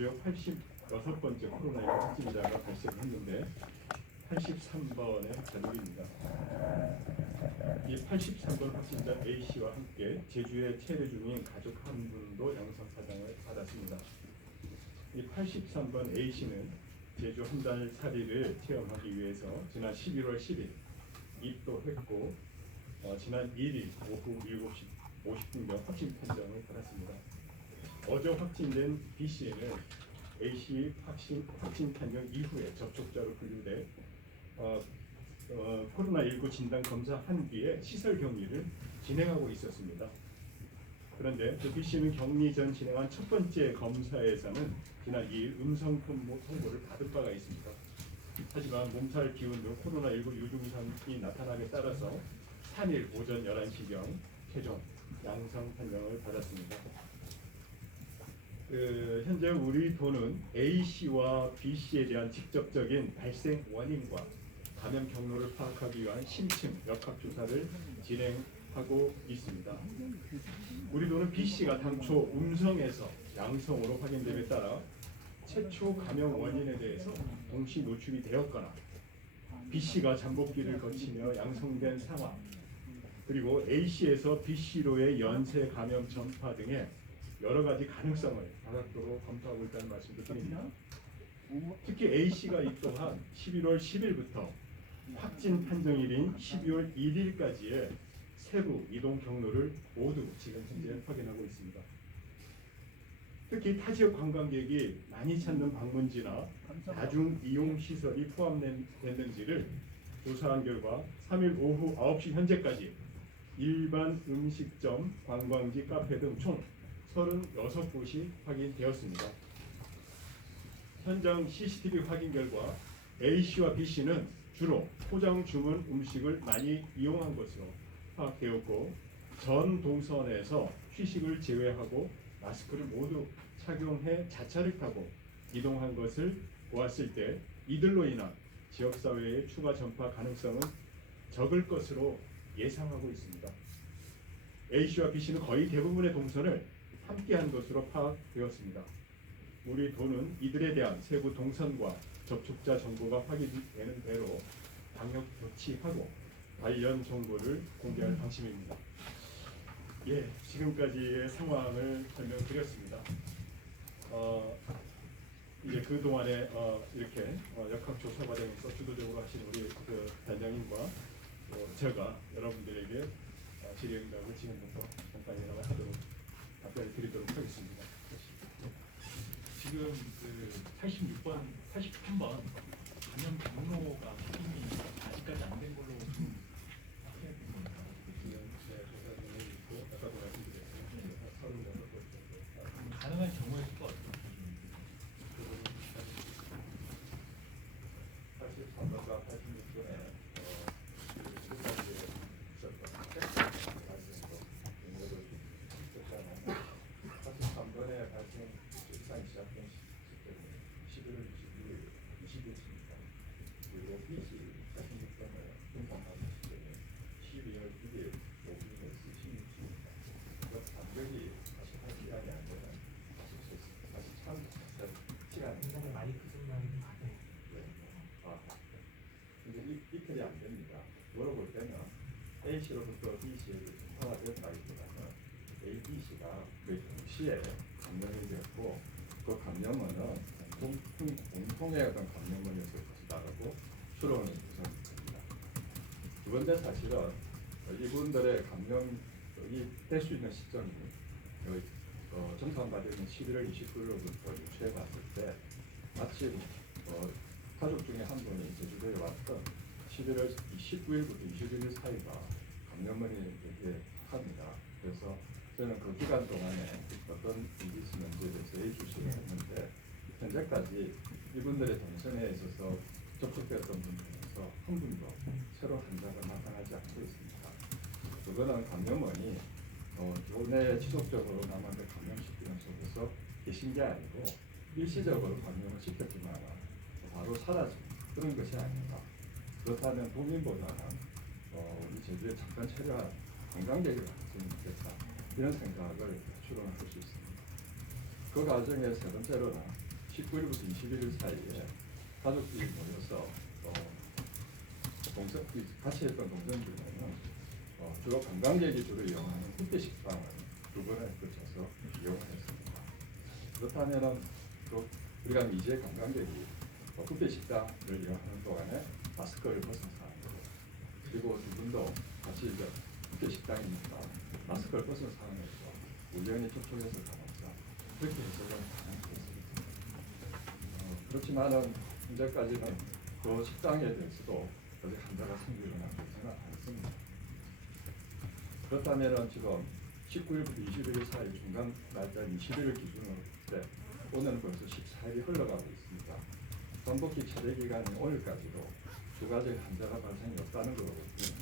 제주에 86번째 코로나19 확진자가 발생했는데 83번의 전국입니다. 이 83번 확진자 A씨와 함께 제주에 체류 중인 가족 한 분도 양성 사상을 받았습니다. 이 83번 A씨는 제주 한 달 살이를 체험하기 위해서 지난 11월 10일 입도했고 지난 1일 오후 7시 50분경 확진 판정을 받았습니다. 어제 확진된 B씨는 A씨 확진 판정 이후에 접촉자로 분류돼 코로나19 진단 검사한 뒤에 시설 격리를 진행하고 있었습니다. 그런데 그 B씨는 격리 전 진행한 첫 번째 검사에서는 지난 2일 음성 통보를 받은 바가 있습니다. 하지만 몸살, 기운 등 코로나19 유증상이 나타남에 따라서 3일 오전 11시경 최종 양성 판정을 받았습니다. 현재 우리 도는 A씨와 B씨에 대한 직접적인 발생 원인과 감염 경로를 파악하기 위한 심층 역학조사를 진행하고 있습니다. 우리 도는 B씨가 당초 음성에서 양성으로 확인됨에 따라 최초 감염 원인에 대해서 동시 노출이 되었거나 B씨가 잠복기를 거치며 양성된 상황, 그리고 A씨에서 B씨로의 연쇄 감염 전파 등의 여러 가지 가능성을 다각도로 검토하고 있다는 말씀도 드립니다. 특히 A씨가 이 또한 11월 10일부터 확진 판정일인 12월 1일까지의 세부 이동 경로를 모두 지금 현재 확인하고 있습니다. 특히 타지역 관광객이 많이 찾는 방문지나 다중 이용 시설이 포함됐는지를 조사한 결과 3일 오후 9시 현재까지 일반 음식점, 관광지, 카페 등 총 36곳이 확인되었습니다. 현장 CCTV 확인 결과 A씨와 B씨는 주로 포장 주문 음식을 많이 이용한 것으로 파악되었고, 전 동선에서 휴식을 제외하고 마스크를 모두 착용해 자차를 타고 이동한 것을 보았을 때 이들로 인한 지역사회의 추가 전파 가능성은 적을 것으로 예상하고 있습니다. A씨와 B씨는 거의 대부분의 동선을 함께한 것으로 파악되었습니다. 우리 도는 이들에 대한 세부 동선과 접촉자 정보가 확인되는 대로 방역 조치하고 관련 정보를 공개할 방침입니다. 지금까지의 상황을 설명드렸습니다. 이제 그 동안에 이렇게 역학조사 과정에서 주도적으로 하신 우리 단장님과 제가 여러분들에게 질의응답을 지금부터 잠깐이나마 하도록 답변을 드리도록 하겠습니다. 지금 83번 감염 경로가 확인이 아직까지 안 된 걸로 좀 확인이 된 겁니다. 아까도 말씀드렸습니다. 가능한 경우의 수가 어떻게 사실 83번과 86번에 발생 실상이 시작된 시점은 11월 22일, 20일입니다. 그리고 B씨 46번을 등판하는 시점은 12월 1일 오후 4시 16분입니다. 그 간격이 48시간이 안 되는 43시간이 굉장히 많이 크지만 근데 이틀이 안 됩니다. 물어볼 때는 A씨로부터 B씨에게 전파가 되었다기보다는 A, B씨가 거의 동시에 감염이 되었고, 그 감염은 공통의 어떤 감염원이었을 것이다라고 추론을 구성했습니다. 두 번째 사실은 이분들의 감염이 될 수 있는 시점이 정상화되는 11월 29일로부터 유추해 봤을 때 마치 가족 중에 한 분이 제주도에 왔던 11월 19일부터 21일 사이가 감염원이기에 합니다. 그래서 저는 그 기간 동안에 어떤 일이 있었는지에 대해서 예의주시를 했는데, 현재까지 이분들의 동선에 있어서 접촉되었던 분 중에서 한 분도 새로 환자가 나타나지 않고 있습니다. 그거는 감염원이 교내에 지속적으로 남한테 감염시키는 속에서 계신 게 아니고 일시적으로 감염을 시켰지만 바로 사라진 그런 것이 아닌가. 그렇다면 도민보다는 우리 제주에 잠깐 체류한 관광객이 발생이 됐다, 이런 생각을 추론할 수 있습니다. 그 과정에 세 번째로는 19일부터 21일 사이에 가족들이 모여서 같이 했던 동선 중에는 주로 관광객이 주로 이용하는 뷔페 식당을 두 번에 걸쳐서 이용을 했습니다. 그렇다면은 또 우리가 미제 관광객이 뷔페 식당을 이용하는 동안에 마스크를 벗은 상황이고, 그리고 두 분도 같이 이제 뷔페 식당이니까 마스크를 벗은 상황에서 우연히 접촉했을 가능성, 그렇게 해석은 가능했습니다. 그렇지만은 현재까지는 그 식당에 대해서도 어디 환자가 생기거나 그렇지는 않습니다. 그렇다면은 지금 19일부터 21일 사이 중간 날짜 20일을 기준으로 때 오늘은 벌써 14일이 흘러가고 있습니다. 잠복기 최대 기간인 오늘까지도 추가적 환자가 발생이 없다는 거거든요.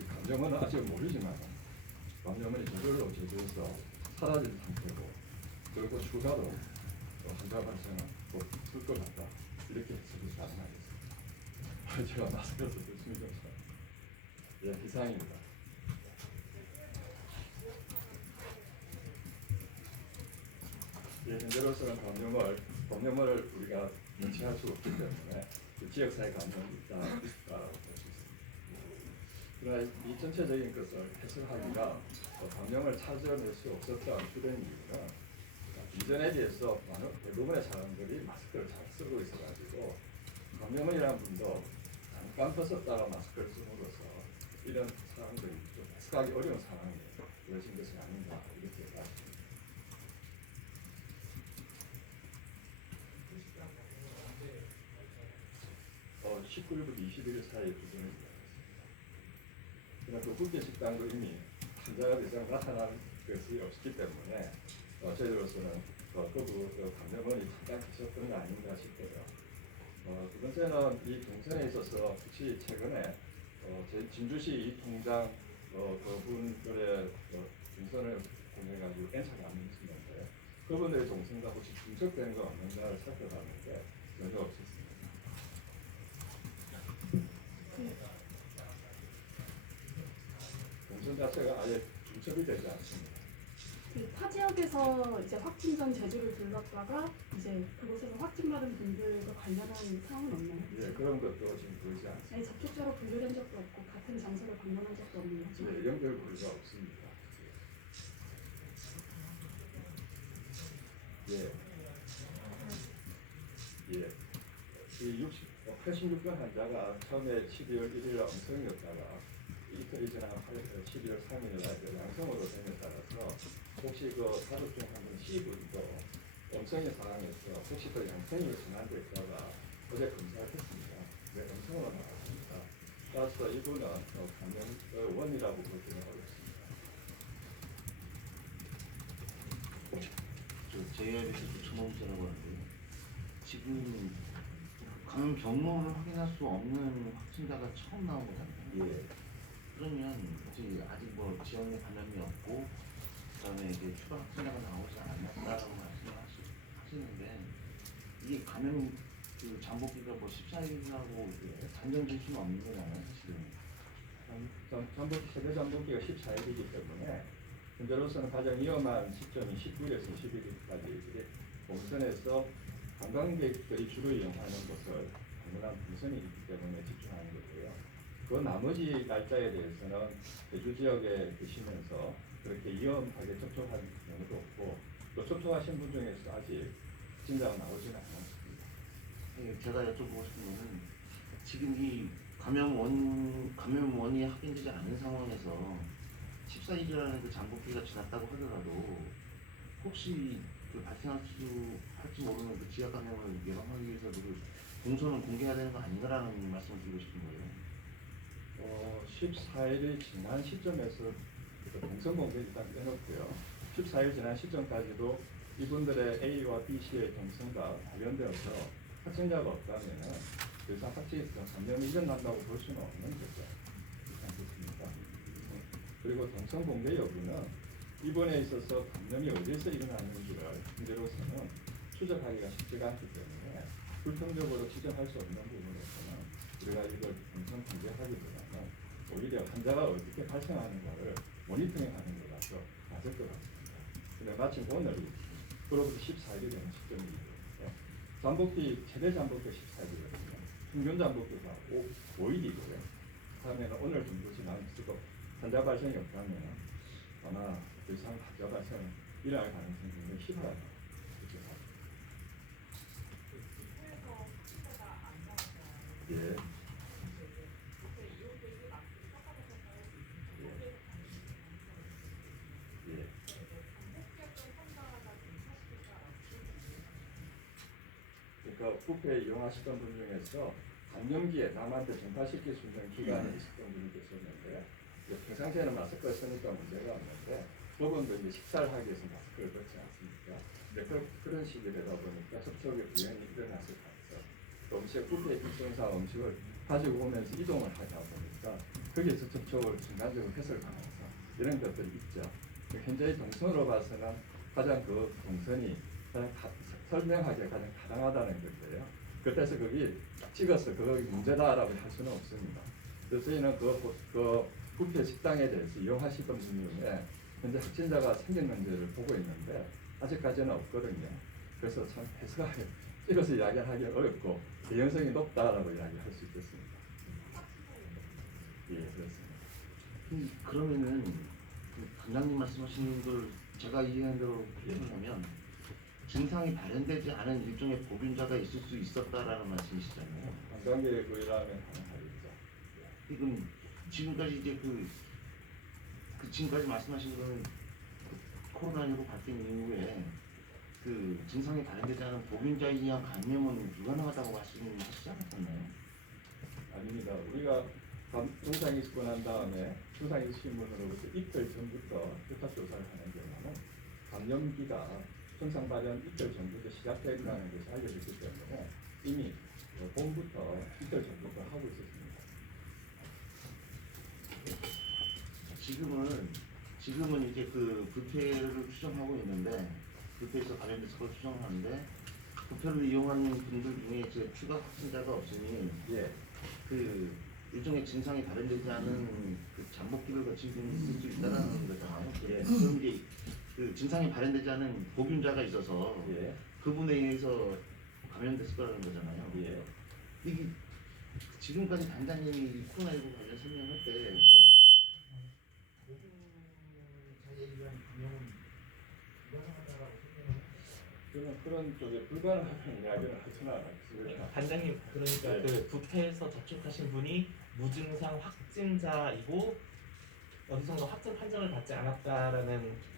이 감염은 아직 모르지만 감염은 저절로 제주에서 사라진 상태고, 그리고 추가로 환자 발생은 없을 것 같다, 이렇게 해석이 가능하겠습니다. 제가 마스크를 썼습니다. 예, 이상입니다. 예, 현재로서는 감염을 우리가 명시할 수 없기 때문에 그 지역사회 감염이 있다라고 볼 수 있습니다. 그러나 이 전체적인 것을 해석하기가 감염을 찾아낼 수 없었던 주된 이유가 이전에 비해서 대부분의 사람들이 마스크를 잘 쓰고 있어가지고 감염이라는 분도 잠깐 벗었다가 마스크를 씀으로써 이런 상황들이 좀 해석하기 어려운 상황이 벌어진 것이 아닌가, 이렇게 봤습니다. 19일부터 21일 사이에 기준을 이야기했습니다. 그러나 그 뷔페 식당도 이미 환자가 대상 나타난 것이 없기 때문에 저희로서는 그 감염원이 잠깐 계셨던 거 아닌가 싶고요. 두 번째는 이 동선에 있어서 혹시 최근에 진주시 이 통장 그분들의 동선을 통해가지고 N차가 안 있었는데 그분들의 동선과 혹시 중첩된 거 없는가를 살펴봤는데 전혀 없었습니다. 동선 자체가 아예 중첩이 되지 않습니다. 타 지역에서 이제 확진 전 제주를 들렀다가 이제 그곳에서 확진받은 분들과 관련한 사항은 없나요? 예, 그런 것도 지금 보이지 않습니다. 아니, 접촉자로 분류된 적도 없고 같은 장소를 방문한 적도 없는 거죠? 예, 연결 고리가 없습니다. 예. 예. 이 86번 환자가 처음에 12월 1일 날 음성이었다가 이틀이 지나 12월 3일 날 양성으로 됨에 따라서 혹시 그 가족 중 한 분 C분도 음성인 상황에서 혹시 또 양성이 전환됐다가 어제 검사를 했습니다. 네, 음성으로 나왔습니다. 따라서 이분은 감염 원이라고 보기는 어렵습니다. 저 JR에서 조천범죄라고 하는데 지금 감염 경로를 확인할 수 없는 확진자가 처음 나온 거잖아요. 예. 그러면 이제 아직 뭐 지역에 감염이 없고 그다음에 이제 추가 확진자가 나오지 않았다라고 말씀하시는데 이게 감염 그 잠복기가 뭐 14일이라고 단정 질 수는 없는 거잖아요, 사실은. 세대 잠복기가 14일이기 때문에 현재로서는 가장 위험한 시점이 19일에서 21일까지 본선에서 관광객들이 주로 이용하는 것을 방문한 본선이 있기 때문에 집중하는 거고요. 그 나머지 날짜에 대해서는 제주 지역에 계시면서 그렇게 위험하게 접촉한 경우도 없고 또 접촉하신 분 중에서 아직 확진자가 나오지는 않았습니다. 네, 제가 여쭤보고 싶은 거는 지금 이 감염원이 확인되지 않은 상황에서 14일이라는 그 잠복기가 지났다고 하더라도 혹시 그 발생할지 모르는 그 지역 감염을 예방하기 위해서 그 동선을 공개해야 되는 거 아닌가라는 말씀을 드리고 싶은 거예요. 14일이 지난 시점에서 동선 공개 일단 빼놓고요. 14일 지난 시점까지도 이분들의 A와 B, C의 동선과 관련되어서 확진자가 없다면 그 이상 감염이 일어난다고 볼 수는 없는 거죠. 그렇지 않겠습니까? 그리고 동선 공개 여부는 이번에 있어서 감염이 어디서 일어났는지를 현재로서는 추적하기가 쉽지가 않기 때문에 불평적으로 지정할 수 없는 부분에서는 우리가 이걸 동선 공개하기보다는 오히려 환자가 어떻게 발생하는가를 모니터링하는 게 더 맞을 것 같습니다. 근데 마침 오늘이 그로부터 14일이 되는 시점이거든요. 잠복기 최대 잠복기 14일이거든요. 평균 잠복기가 5일이고요. 다음에는 오늘 정도 지나면 쓰고 환자 발생이 없다면 아마 더 이상 환자 발생 일어날 가능성이 굉장히 희박하다. 예. 예. 그러니까 부페 이용하시던 분 중에서 감염기에 남한테 전파시킬 수 있는 기간이 있었던 분이 계셨는데 평상시에는 마스크를 쓰니까 문제가 없는데 그분도 이제 식사를 하기 위해서 마스크를 벗지 않습니까? 그런 시기되다 보니까 접촉의 부연이 일어났을 가능성, 또 음식 부페 일정사 음식을 가지고 오면서 이동을 하다 보니까 거기에서 접촉을 순간적으로 했을 가능성 이런 것들이 있죠. 현재의 동선으로 봐서는 가장 그 동선이 가장 설명하기가 가장 타당하다는 건데요. 그래서 거기 딱 찍어서 그거 문제다라고 할 수는 없습니다. 그래서 저희는 그 부페 식당에 대해서 이용하시던 분 중에 현재 확진자가 생겼는지를 보고 있는데 아직까지는 없거든요. 그래서 참 해석하기 찍어서 이야기하기 어렵고 개연성이 높다라고 이야기할 수 있겠습니다. 예, 그렇습니다. 그러면은 그 관장님 말씀하신 걸 제가 이해한 대로 해보자면 증상이 발현되지 않은 일종의 보균자가 있을 수 있었다라는 말씀이시잖아요. 관광객의 의라면 가능하겠죠. 지금 지금까지 이제 지금까지 말씀하신 거는 코로나19 발생 이후에 그 증상이 발현되지 않은 보균자에 의한 감염은 불가능하다고 말씀하시지 않았었나요? 아닙니다. 우리가 증상이 있고 난 다음에 증상이 있으신 분으로부터 이틀 전부터 즉각 조사를 하는 경우는 감염기가 증상 발현 이틀 전부터 시작된다는 것이 알려졌기 때문에 이미 봄부터 이틀 전부터 하고 있었습니다. 지금은 이제 그 부패를 추정하고 있는데 부패에서 감염돼서 그걸 추정하는데 부패를 이용하는 분들 중에 이제 추가 확진자가 없으니 예, 그 일종의 증상이 발현되지 않은 그 잠복기를 거친 분이 있을 수 있다는 거잖아요. 예. 그럼 이제 그 증상이 발현되지 않은 보균자가 있어서 예, 그분에 의해서 감염됐을 거라는 거잖아요. 예. 이게 지금까지 단장님이 코로나19 관련 설명할 때 보균자에 의한 감염은 불가능하다라고 설명을 저는 그런 쪽에 불가능한 이야기를 하지는 않았습니다. 단장님 그러니까 네. 그 부패에서 접촉하신 분이 무증상 확진자이고 어디선가 확진 판정을 받지 않았다라는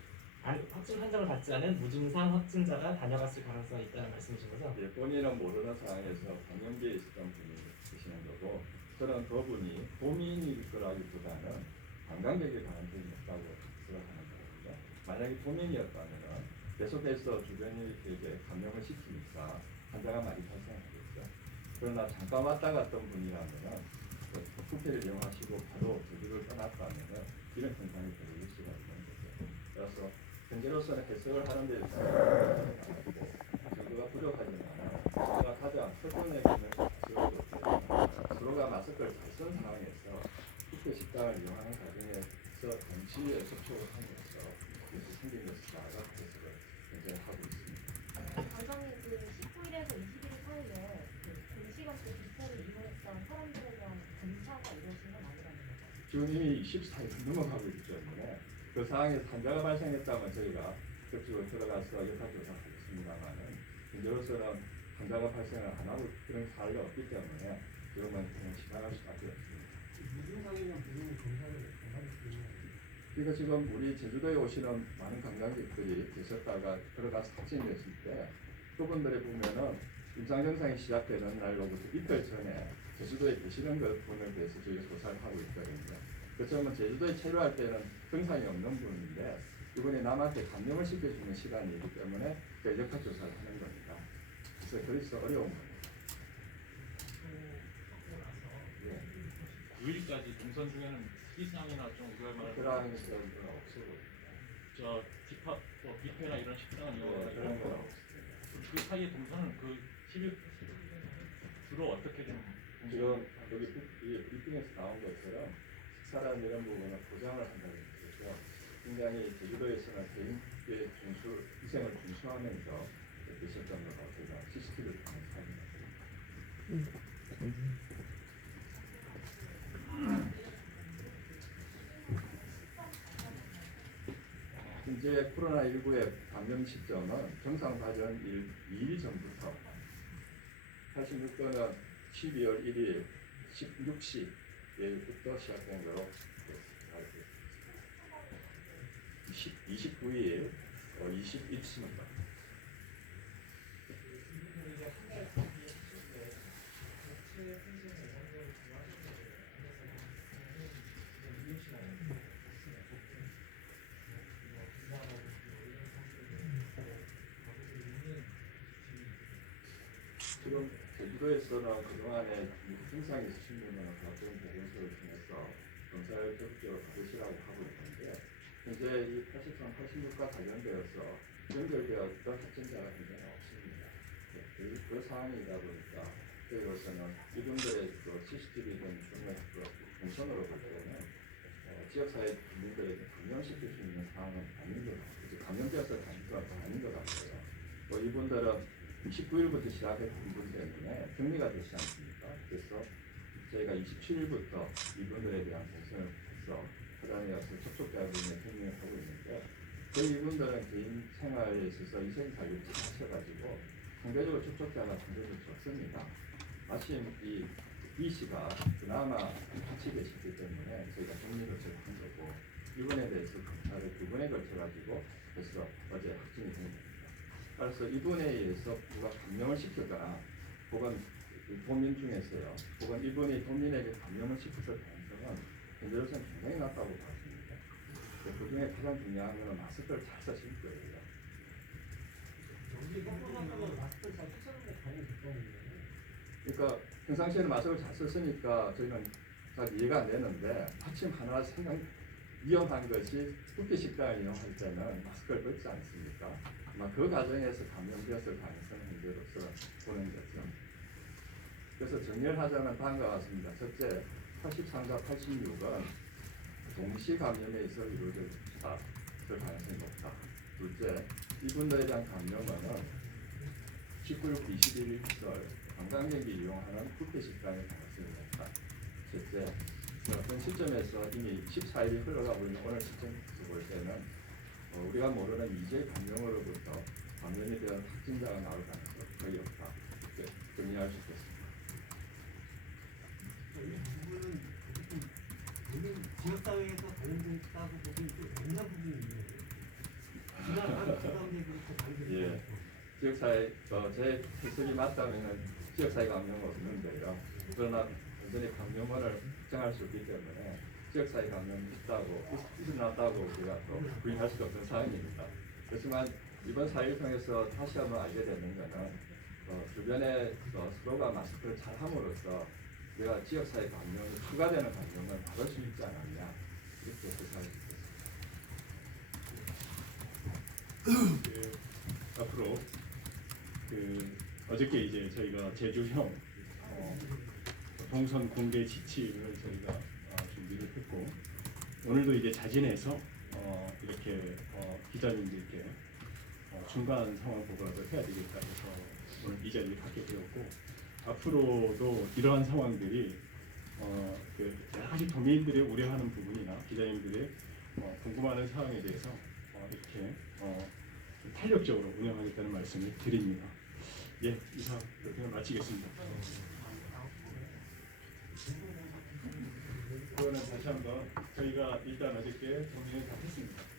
확진 판정을 받지 않은 무증상 확진자가 다녀갔을 가능성이 있다는 말씀이신 거죠? 예, 본인은 모르는 상황에서 감염기에 있었던 분이 계시는 거고 저는 그분이 도민일 거라기보다는 관광객의 가능성이 높다고 생각하는 거거든요. 만약에 도민이었다면 계속해서 주변인에게 감염을 시키니까 환자가 많이 발생하겠죠. 그러나 잠깐 왔다 갔던 분이라면 부패를 이용하시고 바로 제주를 떠났다면 이런 현상이 벌어질 수가 있는 거죠. 그래서 현재로서는 해석을 하는 데 있어서 정도가 부족하지만 우리가 가장 설득력있는 서로가 마스크를 잘 쓴 상황에서 부패 식당을 이용하는 과정에서 동시에 접촉을 함으로써 그래서 생긴 것이다. 이런 해석을 현재 하고 있습니다. 관장님 그 19일에서 21일 사이에 그 동시간대 뷔페를 이용했던 사람들에 대한 검사가 이루어진 건 아니라는 거죠? 지금 이미 14일 넘어가고 있기 때문에 그 상황에서 환자가 발생했다면 저희가 그쪽으로 들어가서 여타조사하겠습니다만은 현재로서는 환자가 발생을 안 하고 그런 사례가 없기 때문에 지금은 그냥 지나갈 수밖에 없습니다. 무증상이면 무증 검사를 그러니까 지금 우리 제주도에 오시는 많은 관광객들이 계셨다가 들어가서 확진됐을 때 그분들이 보면은 임상 증상이 시작되는 날로부터 이틀 전에 제주도에 계시는 분에 대해서 저희가 조사를 하고 있거든요. 그렇지만 제주도에 체류할 때는 증상이 없는 분인데 이분이 남한테 감염을 시켜주는 시간이기 때문에 역학 조사를 하는 겁니다. 그래서 그래서 어려운 겁니다. 예. 9일까지 동선 중에는 특이사항이나 좀 우려할 만한 그러한 것은 없고 저 디파 뷔페나 이런 식당은 그런 건 이거 없습니다. 그 사이의 동선은 그 10일 주로 어떻게 좀 지금 여기 브리핑에서 나온 것처럼 식사란 이런 부분은 보장을 한다는 것이죠. 굉장히 제주도에서는 개인의 준수 학생을 준수하면서 있었던 거가 제가 CCTV를 통해서 확인했습니다. 현재 코로나19의 감염 시점은 정상 발현 2일 전부터 86건은 12월 1일 16시부터 시작된 거로 알고 있습니다. 29일 21시입니다. 이제 한달 뒤에 시즌에 전체 생존 예상대로 좋아하셨는데 그래서 이유시나요? 지금 제주도에서는 그동안에 증상이 있으신 분은 각종 보건소를 통해서 검사를 적극적으로 받으시라고 하고 있는데 현재 이 83, 86과 관련되어서 연결되었던 확진자가 굉장히 없습니다. 그 상황이다 보니까 저희로서는 이분들의 CCTV 등 중요한 동선으로 볼 때는 지역사회 주민들에게 감염시킬 수 있는 상황은 아닌 것 같아요. 감염되어서 아닌 것 같아요. 이분들은 19일부터 시작했던 분 때문에 격리가 되지 않습니까? 그래서 저희가 27일부터 이분들에 대한 동선을 해서 그다음에 와서 접촉자분의 격리를 하고 있는데 이분들은 개인 생활에 있어서 위생관리를 하셔가지고 상대적으로 접촉자가 상대적으로 적습니다. 마침 이 B 씨가 그나마 같이 계시기 때문에 저희가 격리를 제공한 거고 이분에 대해서 검사를 2번에 걸쳐가지고 그래서 어제 확진이 된 겁니다. 따라서 이분에 의해서 누가 감염을 시켰거나 혹은 도민 중에서요 혹은 이분이 도민에게 감염을 시켰을 가능성은 현재로서는 굉장히 낮다고 봤습니다. 그 중에 가장 중요한 것은 마스크를 잘 쓰실 거예요. 여기 코로나가 마스크를 잘 쓰셨는데 감염이 됐다는 거예요. 그러니까 평상시에는 마스크를 잘 썼으니까 저희는 잘 이해가 안 되는데 마침 하나 생각 위험한 것이 뷔페 식당을 이용할 때는 마스크를 벗지 않습니까? 아마 그 과정에서 감염되었을 가능성을 현재로서 보는 거죠. 그래서 정리를 하자면 다음과 같습니다. 첫째, 83과 86은 동시 감염에 의해서 이루어질 가능성이 높다. 둘째, 이분들에 대한 감염은 19일, 21일 관광객이 이용하는 뷔페 식당의 가능성이 높다. 셋째, 어떤 시점에서 이미 14일이 흘러가고 있는 오늘 시점에서 볼 때는 우리가 모르는 미제 감염으로부터 감염에 대한 확진자가 나올 가능성이 거의 없다. 이렇게 정리할 수 있겠습니다. 이 부분은 어쨌든 본인 지역사회에서 감염됐다고 보기엔 좀 애매한 부분이 있네요. 지나간 관광객으로부터 감염됐다고. 예. 지역사회, 제 해석이 맞다면 지역사회 감염은 없는데요. 그러나 완전히 감염원을 특정할 수 없기 때문에 지역사회 감염이 일어났다고 우리가 또 부인할 수 없는 사항입니다. 그렇지만 이번 사회를 통해서 다시 한번 알게 되는 것은 주변에 서로가 마스크를 잘 함으로써 우리가 지역사회 감염이 추가되는 감염을 막을 수 있지 않았냐 이렇게 생각할 수 있습니다. 앞으로 어저께 이제 저희가 제주형 동선 공개 지침을 저희가 준비를 했고 오늘도 이제 자진해서 이렇게 기자님들께 중간 상황 보고를 해야 되겠다 해서 오늘 이 자리를 갖게 되었고 앞으로도 이러한 상황들이 여러 가지 도민들이 우려하는 부분이나 기자님들의 궁금하는 사항에 대해서 이렇게 탄력적으로 운영하겠다는 말씀을 드립니다. 예, 이상 이렇게 마치겠습니다. 그거는 다시 한번 저희가 일단 어저께 정리를 다 했습니다.